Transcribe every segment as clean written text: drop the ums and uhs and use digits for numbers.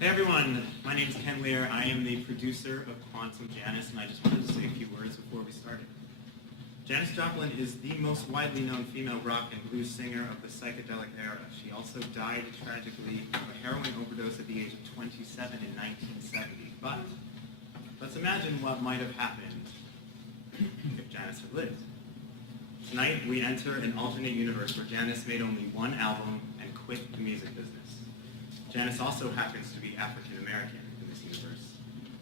Hey everyone, my name is Ken Lear. I am the producer of Quantum Janis, and I just wanted to say a few words before we started. Janis Joplin is the most widely known female rock and blues singer of the psychedelic era. She also died tragically of a heroin overdose at the age of 27 in 1970. But let's imagine what might have happened if Janis had lived. Tonight, we enter an alternate universe where Janis made only one album and quit the music business. Janis also happens to be African American in this universe.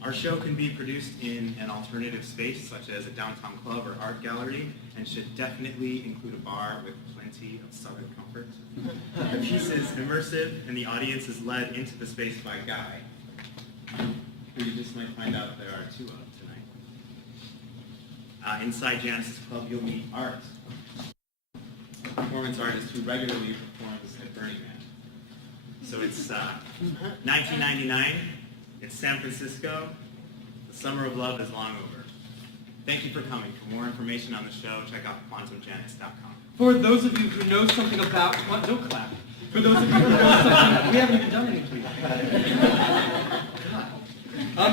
Our show can be produced in an alternative space, such as a downtown club or art gallery, and should definitely include a bar with plenty of Southern comfort. The piece is immersive, and the audience is led into the space by a guy, who you just might find out there are two of tonight. Inside Janis' club, you'll meet art. A performance artist who regularly performs at Burning Man. So it's 1999, it's San Francisco, the summer of love is long over. Thank you for coming. For more information on the show, check out quantumjanis.com. For those of you who know something about don't clap. For those of you who know something, we haven't even done anything.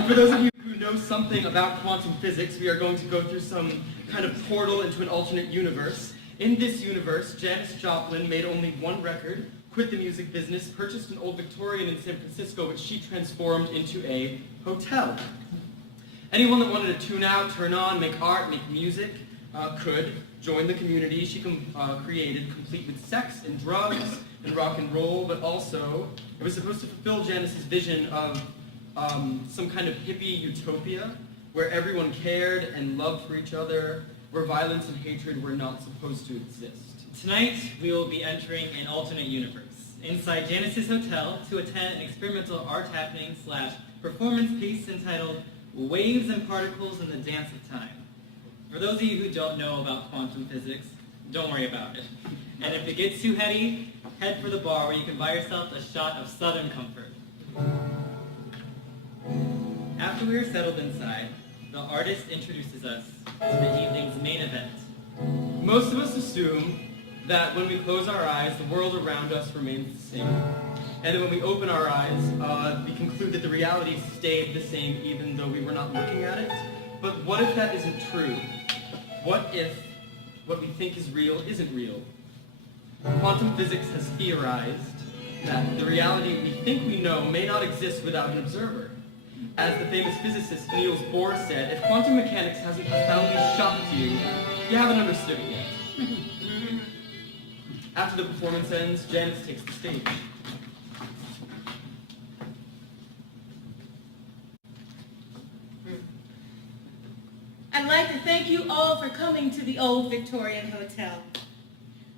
For those of you who know something about quantum physics, we are going to go through some kind of portal into an alternate universe. In this universe, Janis Joplin made only one record, quit the music business, purchased an old Victorian in San Francisco, which she transformed into a hotel. Anyone that wanted to tune out, turn on, make art, make music, could join the community she created, complete with sex and drugs and rock and roll, but also it was supposed to fulfill Janis's vision of some kind of hippie utopia where everyone cared and loved for each other, where violence and hatred were not supposed to exist. Tonight, we will be entering an alternate universe, inside Janis' hotel, to attend an experimental art happening / performance piece entitled Waves and Particles in the Dance of Time. For those of you who don't know about quantum physics, don't worry about it. And if it gets too heady, head for the bar where you can buy yourself a shot of Southern comfort. After we are settled inside, the artist introduces us to the evening's main event. Most of us assume that when we close our eyes, the world around us remains the same. And then when we open our eyes, we conclude that the reality stayed the same even though we were not looking at it. But what if that isn't true? What if what we think is real isn't real? Quantum physics has theorized that the reality we think we know may not exist without an observer. As the famous physicist Niels Bohr said, if quantum mechanics hasn't profoundly shocked you, you haven't understood it yet. After the performance ends, Janis takes the stage. I'd like to thank you all for coming to the old Victorian Hotel.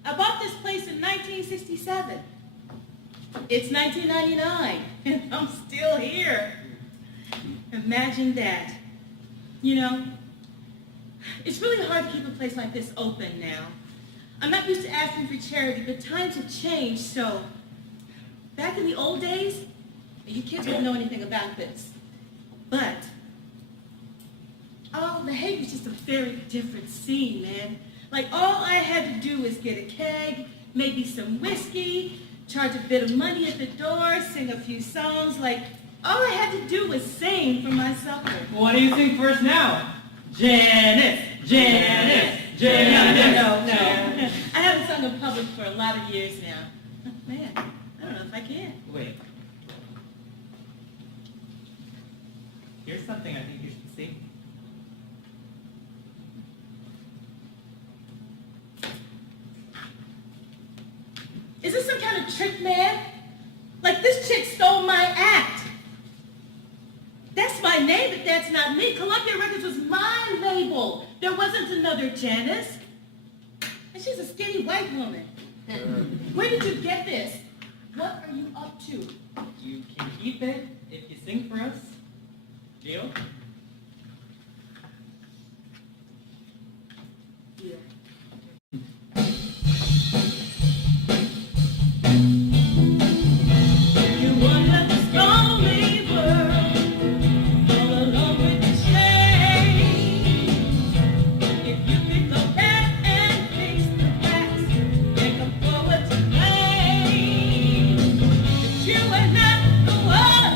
I bought this place in 1967. It's 1999, and I'm still here. Imagine that. You know, it's really hard to keep a place like this open now. I'm not used to asking for charity, but times have changed, so back in the old days, you kids wouldn't know anything about this. But, oh, the Hague was just a very different scene, man. Like, all I had to do was get a keg, maybe some whiskey, charge a bit of money at the door, sing a few songs, like, all I had to do was sing for my supper. What do you sing first now? Janis, Janis, Janis. No. I haven't sung in public for a lot of years now. Man, I don't know if I can. Wait. Here's something I think you should see. Is this some kind of trick, man? Like, this chick stole my act. That's my name, but that's not me. Columbia Records was my label. There wasn't another Janis. And she's a skinny white woman. Where did you get this? What are you up to? You can keep it if you sing for us. Deal? Yeah. You wonder the stormy world, all alone with the shade. If you could go back and fix the facts, then come forward to play. But you are not the one.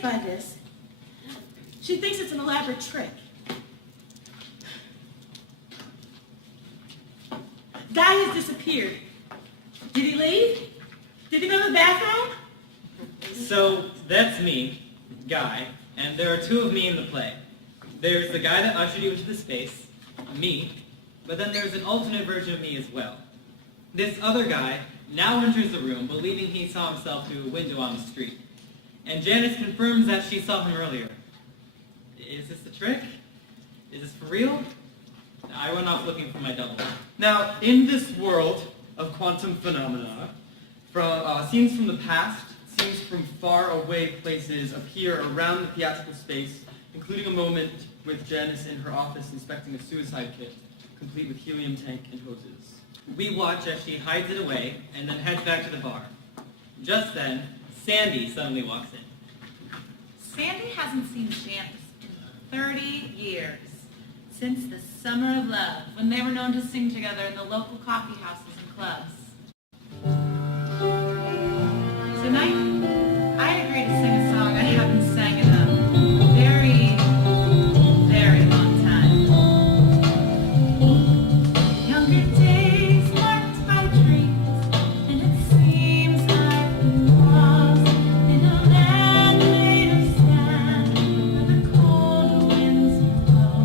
amazed by this. She thinks it's an elaborate trick. Guy has disappeared. Did he leave? Did he go to the bathroom? So that's me, Guy, and there are two of me in the play. There's the guy that ushered you into the space, me, but then there's an alternate version of me as well. This other guy now enters the room believing he saw himself through a window on the street. And Janis confirms that she saw him earlier. Is this a trick? Is this for real? I went off looking for my double. Now, in this world of quantum phenomena, scenes from the past, scenes from far away places appear around the theatrical space, including a moment with Janis in her office inspecting a suicide kit, complete with helium tank and hoses. We watch as she hides it away and then heads back to the bar. Just then, Sandy suddenly walks in. Sandy hasn't seen Janis in 30 years. Since the summer of love, when they were known to sing together in the local coffee houses and clubs. Tonight, I agreed to sing a song I haven't sang in a very, very long time. Younger days marked by dreams, and it seems I've been lost in a land made of sand, where the cold winds blow.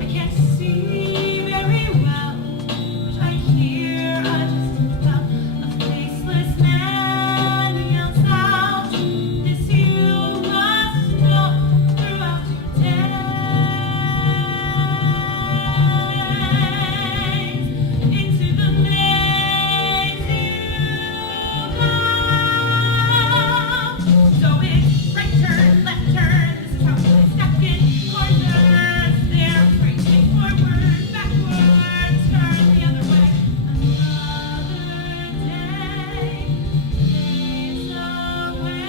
I can't see very well, but I hear a distant bell, a faceless man yells out, this you must know throughout your days. Into the maze you go. So it's right turn, left turn, this is how we step in corners. They're racing forward, backward, turn the other way. Another day fades away.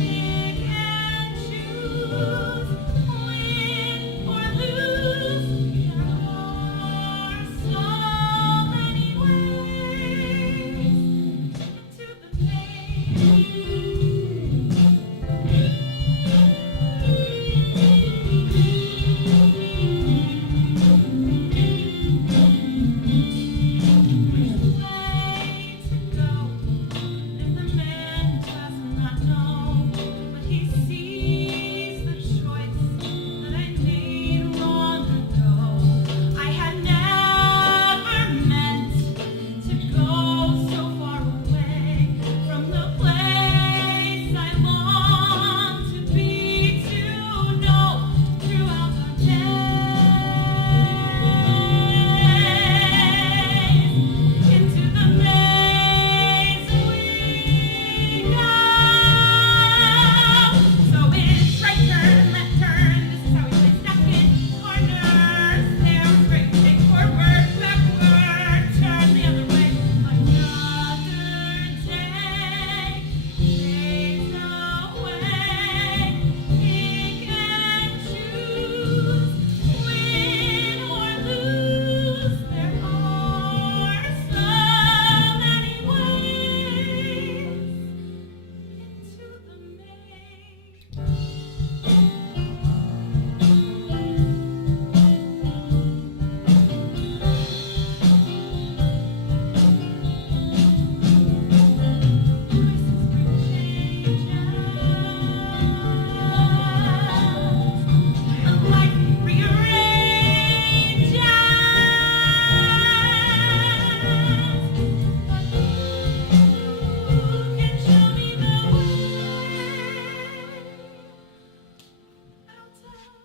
Pick and choose, win or lose. There are so many ways into the maze. Way to go, and the man does not know, but he sees the choice that I made long ago. I had never meant to go so far away from the place I long to be, to know throughout the days. Into the maze we go. So it's right turn, left turn, this is how we play stuck in corners. They're racing forward, backward, turn the other way. Another day fades away. Pick and choose, win or lose. There are so many ways into the maze. Life rearranges, but who can show me the way out of the maze?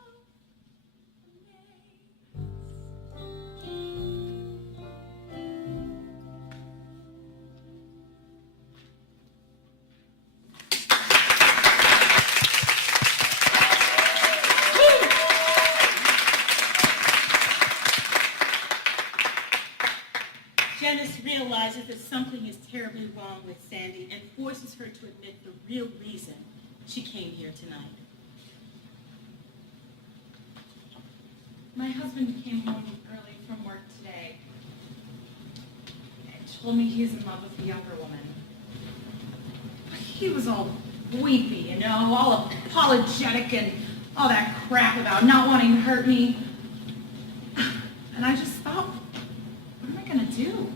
Janis realizes that something is terribly wrong with Sandy and forces her to admit the real reason she came here tonight. My husband came home early from work today and told me he's in love with a younger woman. He was all weepy, all apologetic and all that crap about not wanting to hurt me. And I just thought, what am I going to do?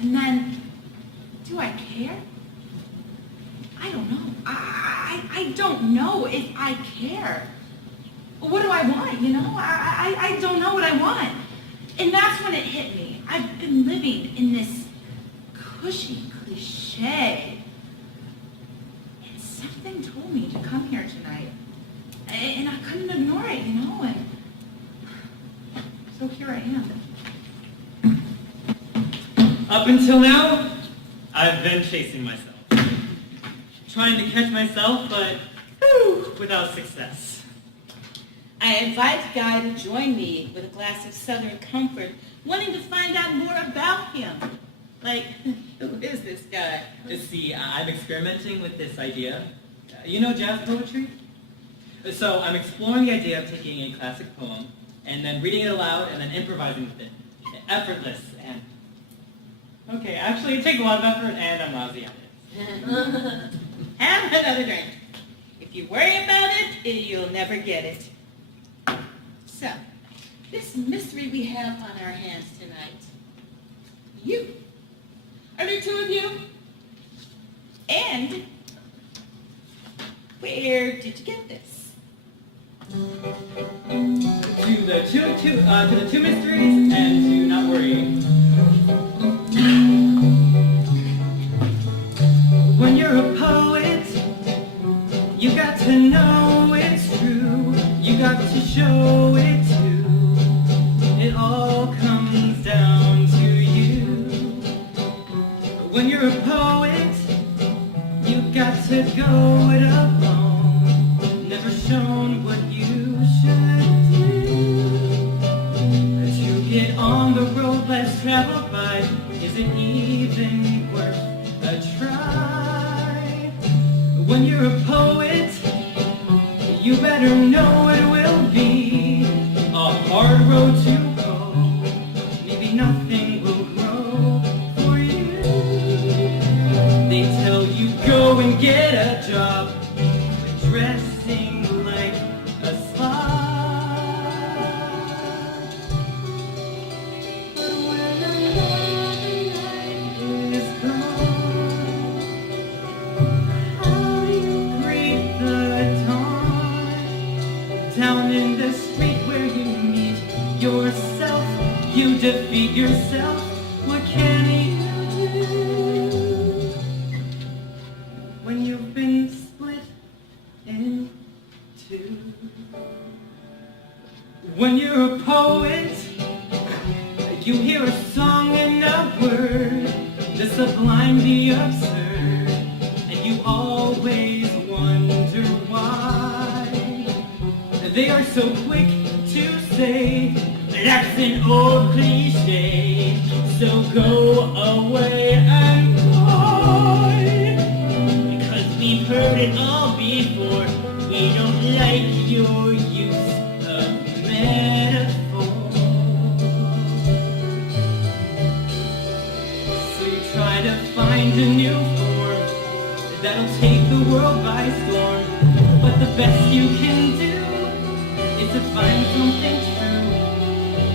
And then, do I care? I don't know. I don't know if I care. What do I want, I don't know what I want. And that's when it hit me. I've been living in this cushy cliche. And something told me to come here tonight. And I couldn't ignore it, and so here I am. Up until now, I've been chasing myself. Trying to catch myself, but without success. I invite Guy to join me with a glass of Southern Comfort, wanting to find out more about him. Like, who is this guy? See, I'm experimenting with this idea. Jazz poetry? So I'm exploring the idea of taking a classic poem and then reading it aloud and then improvising with it. Effortless and... Okay, actually it takes a lot of effort and I'm lousy at it. Have another drink. If you worry about it, you'll never get it. So, this mystery we have on our hands tonight. You. Are there two of you? And where did you get this? To the two mysteries and to not worrying. When you're a poet, you got to know it's true. You got to show it too. It all comes down to you. When you're a poet, you got to go it alone. Never shown what you should do. To get on the road less traveled by, is it even worth a try? When you're a poet, you better know it will be a hard road to go. Maybe nothing will grow for you. They tell you go and get a job, dressing like a slob. But when another night is gone, how you greet the dawn. Down in the street where you meet yourself, you defeat yourself. What can you do when you've been split in two? When you're a poet, you hear a song and a word, the sublime, the absurd, and you always wonder why. They are so quick to say, that's an old cliche, so go away and cry. Because we've heard it all before, we don't like your use of metaphor. So you try to find a new form that'll take the world by storm. But the best you can do is to find something true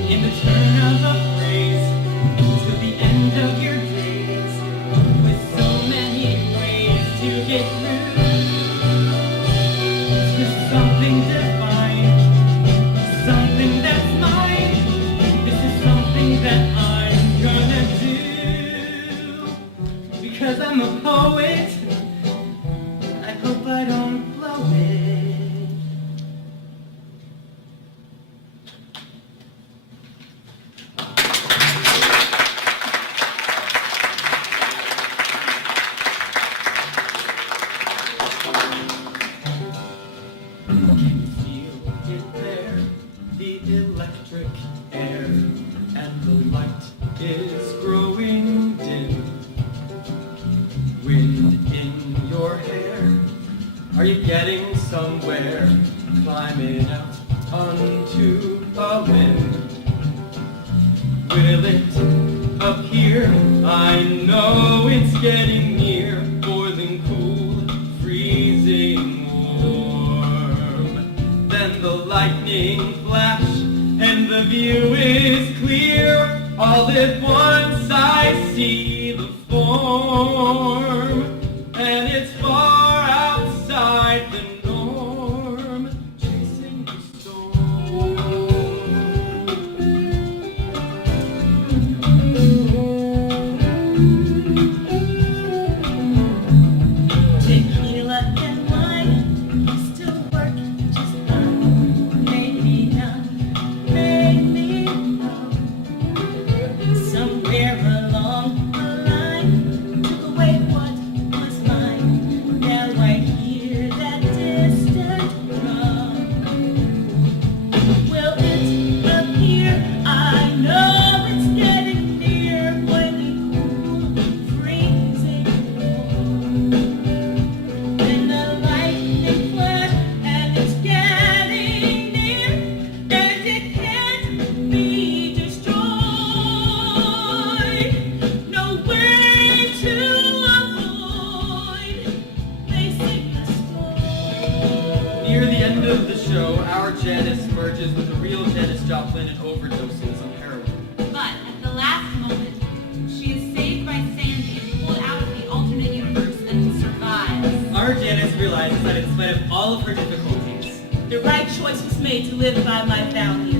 in the turn of a phrase till the end of your days, with so many ways to get through to something divine, something that's mine. This is something that I'm gonna do because I'm a poet. I hope I don't blow it. Electric air, and the light is growing dim. Wind in your hair, are you getting somewhere? Climbing out onto a limb. Will it appear? I know it's getting near, boiling cool. see the form, and it's far outside the norm, chasing the storm. Tequila and wine still work just fine. Make me numb, make me numb. Somewhere along the line, took away what was mine. Now I hear that distant drum. Will it appear? I know it's getting near. When the cool, freezing cold. When the lightning flash and it's getting near, and it can't be destroyed. No way to avoid facing the storm. Near the end of the show, our Janis merges with the real Janis Joplin and overdoses on heroin. But at the last moment, she is saved by Sandy and pulled out of the alternate universe and survives. Our Janis realizes that in spite of all of her difficulties, The right choice was made to live by my values.